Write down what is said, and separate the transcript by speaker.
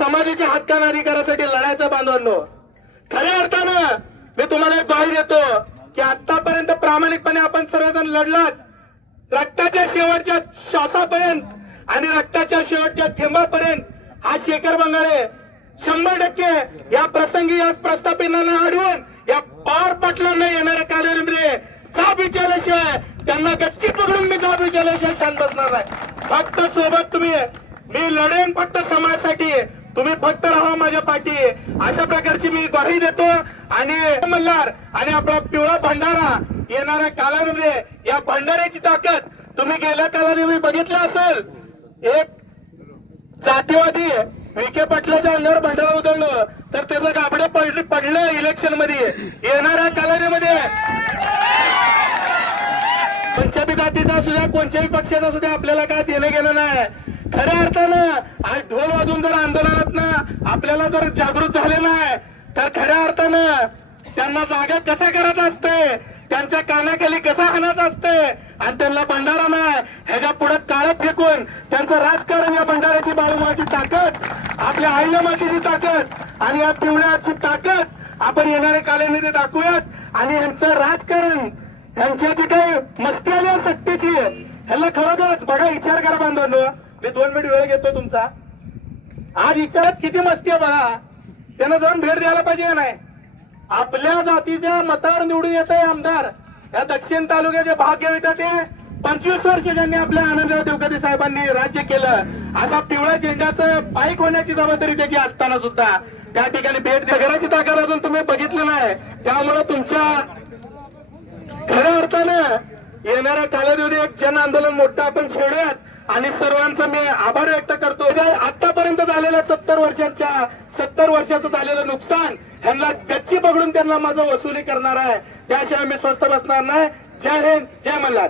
Speaker 1: समाजाच्या हक्कान अधिकारासाठी लढायचं बांधवांनो. खऱ्या अर्थानं मी तुम्हाला एक ग्वाही देतो की आतापर्यंत प्रामाणिकपणे आपण सर्वजण लढलात. रक्ताच्या शेवटच्या श्वासापर्यंत आणि रक्ताच्या शेवटच्या थेंबापर्यंत हा शेखर बंगाळे शंभर टक्के या प्रसंगी या प्रस्थापितांना अडवून या पार पटलांना येणारे कालावधीमध्ये जाब विचारल्याशिवाय त्यांना गच्ची पकडून मी जाब विचारल्याशिवाय शांत बसणार नाही. फक्त सोबत तुम्ही मी लढेन फक्त समाज तुम्ही फक्त राहा माझ्या पाठी. अशा प्रकारची मी ग्वाही देतो आणि मल्हार आणि आपला पिवळा भंडारा येणाऱ्या कालामध्ये या भंडाऱ्याची ताकद तुम्ही गेल्या कालामध्ये बघितलं असेल. एक जातीवादी विखे पाटलाच्या अंगावर भंडारा उधळलं तर त्याचं गाबडे पडलं पडलं इलेक्शनमध्ये. येणाऱ्या कालावधीमध्ये कोणत्याही जातीचा असू द्या कोणत्याही पक्षाचा असू द्या आपल्याला काय देणं गेलं नाही. खऱ्या अर्थानं आज ढोल वाजून जर आंदोलनात ना आपल्याला जर जागृत झाले नाही तर खऱ्या अर्थानं त्यांना जागा कसा करायचा असते? त्यांच्या कानाखाली कसा आणायचा असते? आणि त्यांना भंडारा नाही ह्याच्या पुढे काळत फेकून त्यांचं राजकारण या भंडाऱ्याची बाळूमाची ताकद आपल्या आईला मातीची ताकद आणि या पिवळ्याची ताकद आपण येणाऱ्या कालामध्ये दाखवूयात. आणि यांचं राजकारण यांच्या जी काही मस्ती आली आहे ह्याला खरोखरच बघा विचार करा बांधवांनो. मी दोन मिनिट वेळ घेतो तुमचा. आज विचारात किती मस्ती आहे बघा. त्यानं जाऊन भेट द्यायला पाहिजे का नाही? आपल्या जातीच्या मतावर निवडून येत आहे आमदार. या दक्षिण तालुक्याचे भाग्य ते पंचवीस वर्ष ज्यांनी आपल्या आनंदराव देवकते साहेबांनी राज्य केलं असा पिवळ्या झेंड्याचं पाईक होण्याची जबाबदारी त्याची असताना सुद्धा. त्या ठिकाणी भेट द्या. घराची ताकद अजून तुम्ही बघितलं नाही. त्यामुळे तुमच्या खऱ्या अर्थानं येणाऱ्या कालावधी एक जन आंदोलन मोठं आपण छेडूयात. आणि सर्वांचा मी आभार व्यक्त करतो. जे आतापर्यंत झालेल्या सत्तर वर्षांच्या सत्तर वर्षाचं झालेलं नुकसान ह्यांना गच्ची पकडून त्यांना माझं वसुली करणार आहे. त्याशिवाय मी स्वस्त बसणार नाही. जय हिंद जय मल्हार.